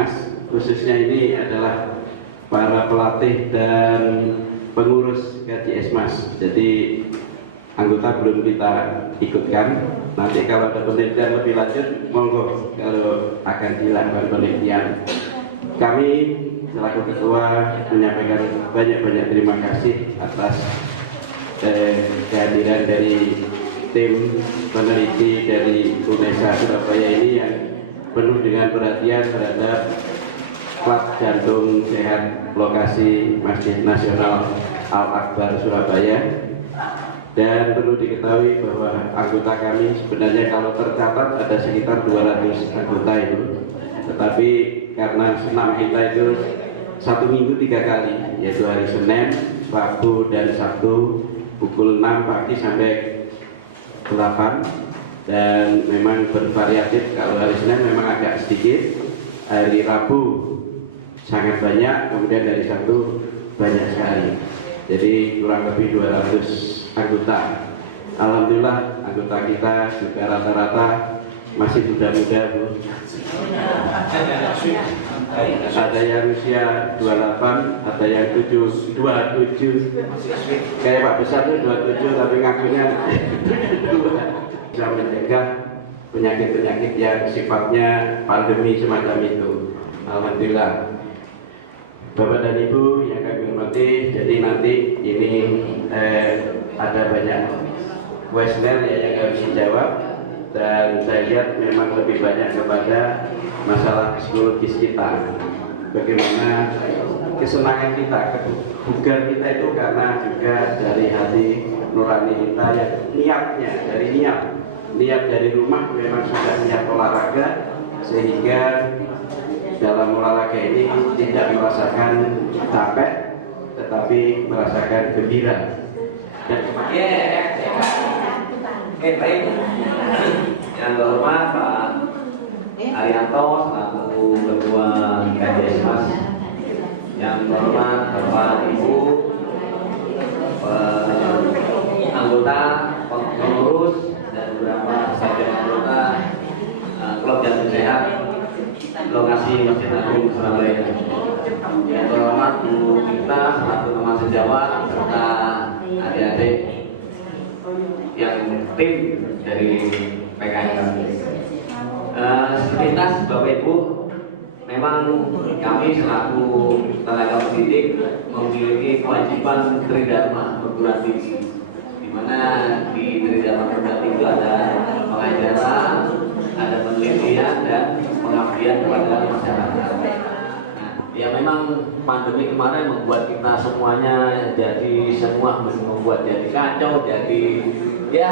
Esmas, khususnya ini adalah para pelatih dan pengurus Gaji Esmas. Jadi anggota belum kita ikutkan. Nanti kalau ada penelitian lebih lanjut, monggo kalau akan dilakukan penelitian. Kami selaku ketua menyampaikan banyak-banyak terima kasih atas kehadiran dari tim peneliti dari UNESA Surabaya ini yang penuh dengan perhatian terhadap plat jantung sehat lokasi Masjid Nasional Al-Akbar Surabaya. Dan perlu diketahui bahwa anggota kami sebenarnya kalau tercatat ada sekitar 200 anggota itu, tetapi karena senam kita itu 1 minggu 3 kali, yaitu hari Senin, Rabu, dan Sabtu pukul 6 pagi sampai 8, dan memang bervariatif. Kalau hari Senin memang agak sedikit, hari Rabu sangat banyak, kemudian dari Sabtu banyak sekali. Jadi kurang lebih 200 anggota. Alhamdulillah anggota kita juga rata-rata masih muda-muda, Bu. Ada yang usia 28, ada yang 27. Kayak Pak Besar tuh 27 tapi ngakunya 72. Bisa mencegah penyakit-penyakit yang sifatnya pandemi semacam itu. Alhamdulillah. Bapak dan Ibu yang kami hormati, jadi nanti ini ada banyak questionnaire yang harus dijawab, dan saya lihat memang lebih banyak kepada masalah psikologis kita, bagaimana kesenangan kita, kebugaran kita itu karena juga dari hati nurani kita yang niatnya dari niat dari rumah memang sudah niat olahraga, sehingga dalam olahraga ini tidak merasakan capek tetapi merasakan gembira. Baik. Yang terhormat Pak Arianto selaku Ketua Gaji Esmas, yang terhormat Bapak Ibu anggota pengurus dan beberapa sahabat anggota klub jantung sehat lokasi Masjid Agung Surabaya. Yang terhormat Bu kita selaku teman sejawat serta adik-adik yang tim dari PKN. Sepintas Bapak Ibu, memang kami selaku tenaga pendidik memiliki kewajiban tridharma perguruan tinggi, di mana di tridharma perguruan tinggi ada pengajaran, ada penelitian dan pengabdian kepada masyarakat. Ya memang pandemi kemarin membuat kita semuanya jadi membuat jadi kacau, jadi ya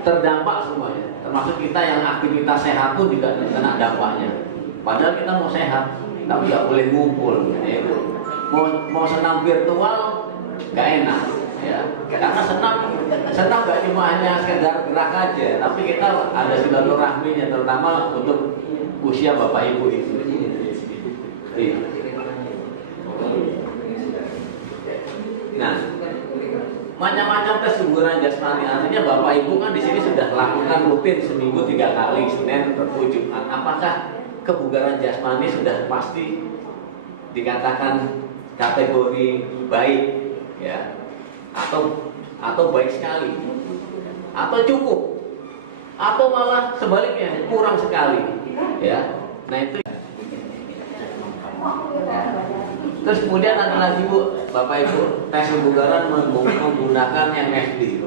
terdampak semuanya. Termasuk kita yang aktivitas sehat pun juga kena dampaknya. Padahal kita mau sehat, tapi nggak boleh ngumpul. Mau senam virtual nggak enak, ya. Karena senam nggak cuma hanya sekedar gerak aja, tapi kita ada silaturahminya, terutama untuk usia Bapak Ibu itu. Nah, macam-macam tes kebugaran jasmani, artinya Bapak Ibu kan di sini sudah lakukan rutin seminggu 3 kali, Senin, Rabu, Jumat. Apakah kebugaran jasmani sudah pasti dikatakan kategori baik, ya, atau baik sekali, atau cukup, atau malah sebaliknya kurang sekali, ya? Nah itu. Terus kemudian ada lagi Bu, Bapak Ibu, tes kebugaran menggunakan MFD,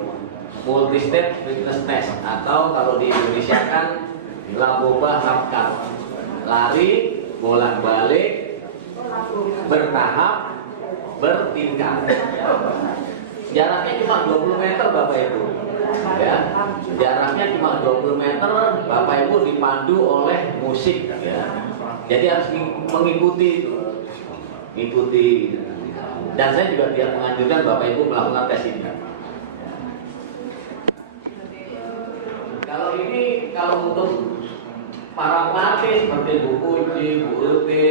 Multi State Fitness Test, atau kalau di Indonesia kan Laboba Rapkat, lari bolak-balik bertahap bertingkat. Jaraknya cuma 20 meter Bapak Ibu, ya. Jaraknya cuma 20 meter, Bapak Ibu dipandu oleh musik, ya. Jadi harus mengikuti itu. Dan saya juga tidak menganjurkan Bapak Ibu melakukan tes ini. Kalau untuk para pelatih seperti Bu Puji, Bu Uti,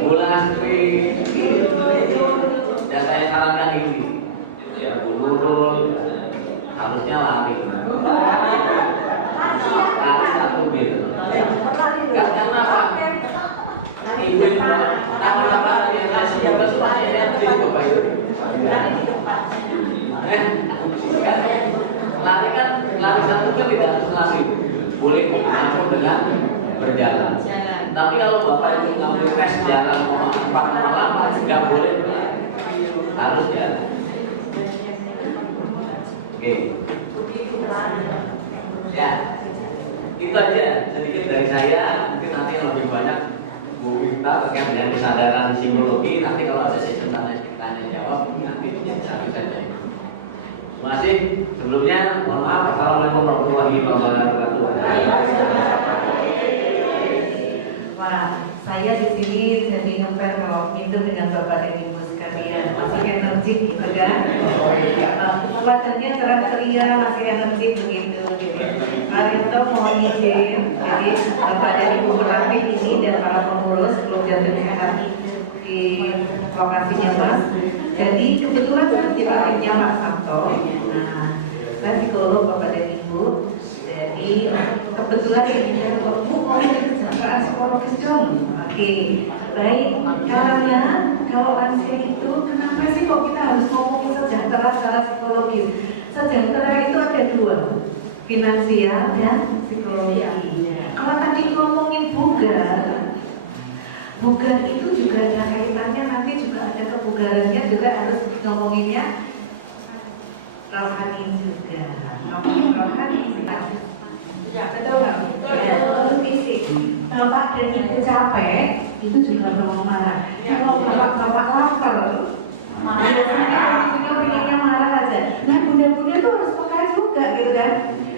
Bu Lastri, dan saya sarankan ini, ya Bu Nurul, harusnya lari. Nama-nama yang masih yang masuk masih ada di Bapak Ibu. Lari kan lari satu kan tidak harus lari, boleh namun dengan berjalan. Tapi kalau Bapak Ibu ngambil tes jalan mau 4 malam nggak boleh berlari, harus jalan. Oke. Ya, itu aja sedikit dari saya. Mungkin nanti lebih banyak Bu Winta terkait dengan kesadaran psikologi. Nanti kalau ada sesi tanya jawab nanti cari saja. Terima kasih. Sebelumnya mohon maaf. Assalamualaikum warahmatullahi wabarakatuh. Wah, saya di sini jadi ngefans kalau itu dengan Bapak dan Ibu sekalian, masih energik gitu kan? Wajahnya cerah ceria, masih energik begitu. Arianto mohon izin, jadi Bapak dan Ibu pelatih ini dan para pengurus Klub Jantung Sehat di lokasinya Mas. Jadi kebetulan kita timnya Pak Sabto. Nah, saya psikolog Bapak dan Ibu. Jadi kebetulan ini Bu mau kesejahteraan psikologis dong. Oke, baik. Karena kalau lansia itu kenapa sih kok kita harus ngomongin sejahtera secara psikologis? Sejahtera itu ada dua, finansial dan psikologi. Kalau tadi ngomongin bugar itu juga ada kaitannya, nanti juga ada kebugarannya, juga harus ngomonginnya rohani juga. Ngomongin rohani, ya betul nggak? Ya, terus fisik. Bapak dan Ibu capek, itu juga belum marah. Kalau bapak lapar, biasanya pengennya marah aja. Nah, bunda-bunda tuh harus peka juga gitu kan.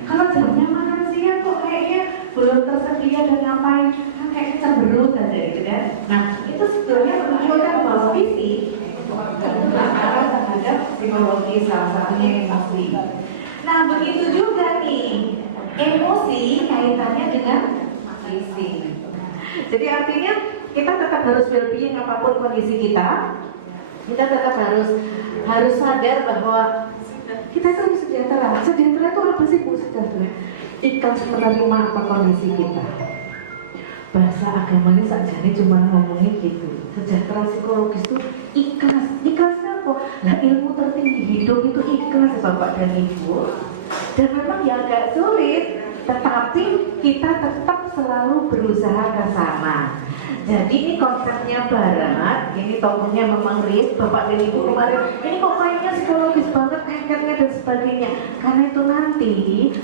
Kalau jamnya makan siang kok kayaknya belum tersedia dan ngapain, kan kayaknya cemberut aja gitu kan. Nah, itu sebetulnya menunjukkan bahwa fisik itu arah terhadap psikologi, salah satunya emosi. Nah, begitu juga nih, emosi kaitannya dengan fisik. Jadi artinya kita tetap harus well-being apapun kondisi kita tetap harus sadar bahwa kita itu harus sejahtera. Sejahtera itu apa sih Bu? Sejahtera ikhlas menerima apa kondisi kita. Bahasa agamanya sakjane cuma ngomongin gitu. Sejahtera psikologis itu ikhlas. Ikhlasnya apa? Nah, ilmu tertinggi hidup itu ikhlas Bapak dan Ibu. Dan memang ya agak sulit, tetapi kita tetap selalu berusaha ke sana. Jadi ini konsepnya Barat, ini tokohnya memang real, Bapak dan Ibu kemarin, ini kok kayaknya psikologis banget, engketnya dan sebagainya. Karena itu nanti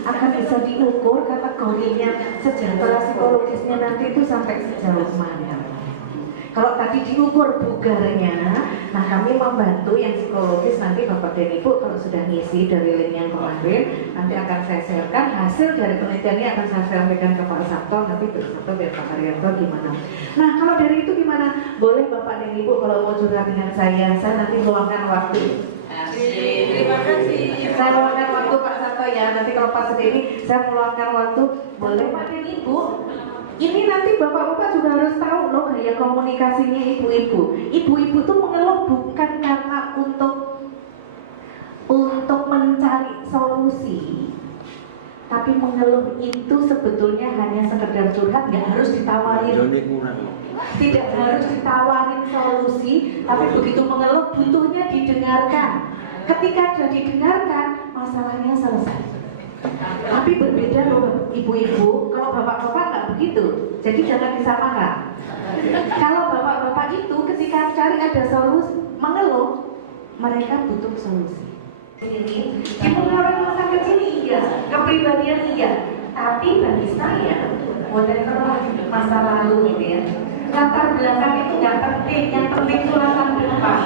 akan bisa diukur kategorinya sejahtera psikologisnya nanti itu sampai sejauh mana. Kalau tadi diukur bugarnya, nah kami membantu yang psikologis nanti Bapak dan Ibu kalau sudah ngisi dari link yang kemarin, nanti akan saya sharekan hasil dari penelitian ini akan saya sampaikan ke Pak Sabto, nanti Pak biar Pak Haryanto gimana. Nah kalau dari itu gimana? Boleh Bapak dan Ibu kalau mau curhat dengan saya nanti luangkan waktu. Terima kasih. Saya luangkan waktu Pak Sabto ya, nanti kalau pas ini saya meluangkan waktu, boleh Pak dan Ibu. Ini nanti bapak-bapak juga harus tahu loh gaya komunikasinya ibu-ibu. Ibu-ibu tuh mengeluh bukan karena untuk mencari solusi, tapi mengeluh itu sebetulnya hanya sekedar curhat, nggak harus ditawarin. Tidak harus ditawarin solusi, tapi begitu mengeluh butuhnya didengarkan. Ketika sudah didengarkan, masalahnya selesai. Tapi berbeda loh ibu-ibu, kalau bapak-bapak nggak begitu, jadi jangan disamakan. Kalau bapak-bapak itu ketika cari ada solusi, mengeluh, mereka butuh solusi. Ini di pengalaman masa kecil iya, kepribadian iya, tapi bagi saya, whatever masa lalu gitu ya, latar belakang itu nggak penting, yang penting itu latar belakang.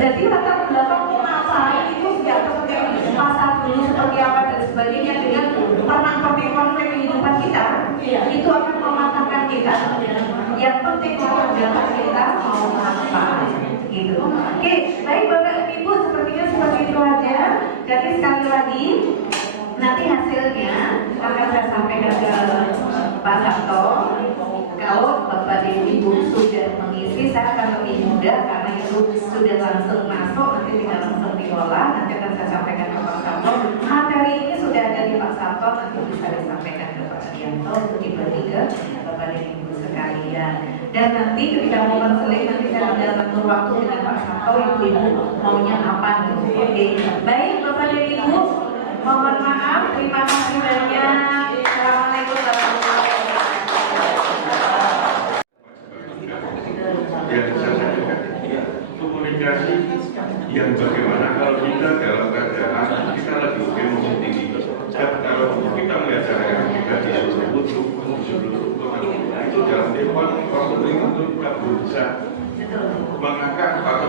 Jadi latar belakang masa itu nggak penting, masa dulu seperti apa dan sebagainya, dengan pernah konflik kehidupan kita, itu akan mematangkan kita. Yang penting latar belakang kita mau apa, gitu. Oke, baik Bapak dan Ibu, sepertinya seperti itu aja. Jadi sekali lagi, nanti hasilnya akan saya sampaikan ke Pak Sabto. Kalau Bapak dan Ibu sudah mengisi, saya akan lebih mudah karena itu sudah langsung masuk, nanti tinggal langsung diolah, nanti akan saya sampaikan ke Pak Sabto. Materi ini sudah ada di Pak Sabto, nanti bisa disampaikan ke Pak Haryanto untuk dibagi ke Bapak dan Ibu sekalian. Dan nanti ketika mau konseling nanti saya ada atur waktu dengan Pak Santo, ibu-ibu maunya apa gitu. Oke, baik Bapak dan Ibu, mohon maaf, terima kasih banyak. Assalamualaikum warahmatullahi wabarakatuh. Yang saya sampaikan komunikasi yang bagaimana kalau kita dalam keadaan kita lagi emosi tinggi, dan kalau kita melihat cara kita disuruh itu dalam telepon waktu itu kita berusaha mengangkat atau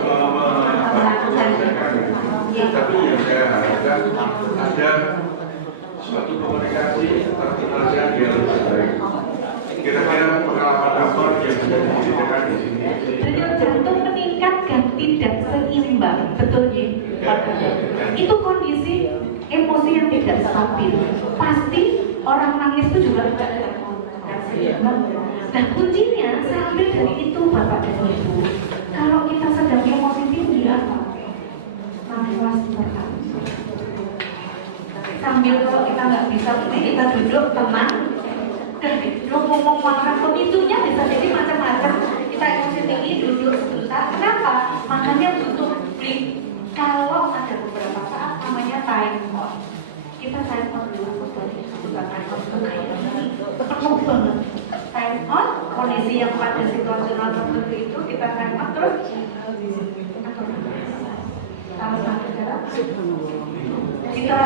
menyelesaikan. Tapi yang saya harapkan ada suatu komunikasi terkenalkan yang lebih baik. Kira-kira pengalaman apa yang bisa diceritakan di sini? Denyut jantung meningkat dan tidak seimbang, betul ya? Itu kondisi emosi yang tidak stabil. Pasti orang nangis itu juga tidak seimbang. Nah kuncinya saya ambil dari itu Bapak dan Ibu. Kalau kita sedang emosi tinggi apa? Nafas tertahan. Sambil kalau kita nggak bisa ini kita duduk tenang. Dan ngomong makan pemicunya bisa jadi macam-macam. Kita emosi tinggi duduk sebentar. Kenapa? Makanya butuh break. Kalau ada beberapa saat namanya time out. Kita time out dulu bukan time out ketemu banget. Time out kondisi yang pada situasional seperti itu kita time out terus. Kalau sampai cara kita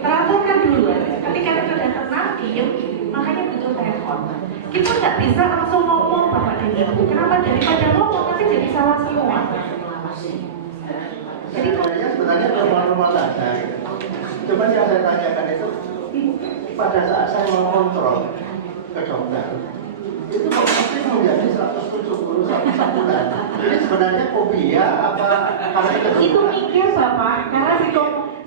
teraturkan dulu. Ketika kita sudah tenang, diem, makanya butuh time out. Kita nggak bisa langsung ngomong Bapak dan Ibu. Kenapa? Daripada ngomong nanti jadi salah semua. Jadi sebenarnya normal-normal saja. Cuma yang saya tanyakan itu pada saat saya mengontrol ke dokter itu pasti menjadi 170 bulan. Ini sebenarnya fobia apa karena itu mikir Bapak karena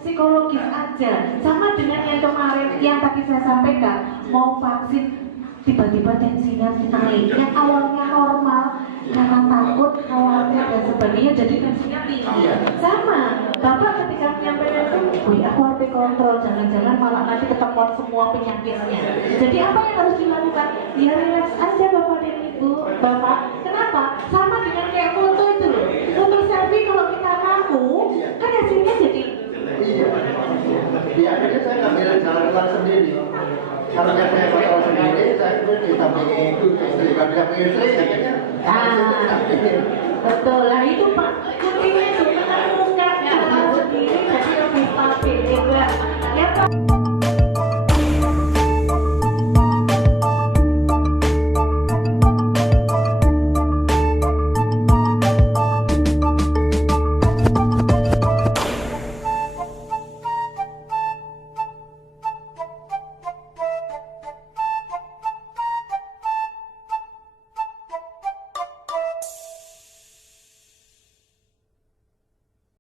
psikologis aja. Sama dengan yang kemarin yang tadi saya sampaikan, mau vaksin tiba-tiba tensinya naik. Yang awalnya normal karena takut, khawatir dan sebagainya jadi tensinya tinggi. Sama, Bapak ketika menyampaikan itu, wih aku harus kontrol, jangan-jangan malah nanti ketemuan semua penyakitnya. Jadi apa yang harus dilakukan? Ya relax aja Bapak dan Ibu. Bapak, kenapa? Sama dengan kayak foto itu loh. Foto selfie kalau kita kaku, kan hasilnya jadi iya. Di akhirnya saya ngambil jalan keluar sendiri. Karena saya kontrol sendiri, saya didampingi istri, kalau didampingi istri, akhirnya betul lah itu Pak. Kuncinya itu menemukan hal sendiri jadi lebih stabil juga. Ya Pak.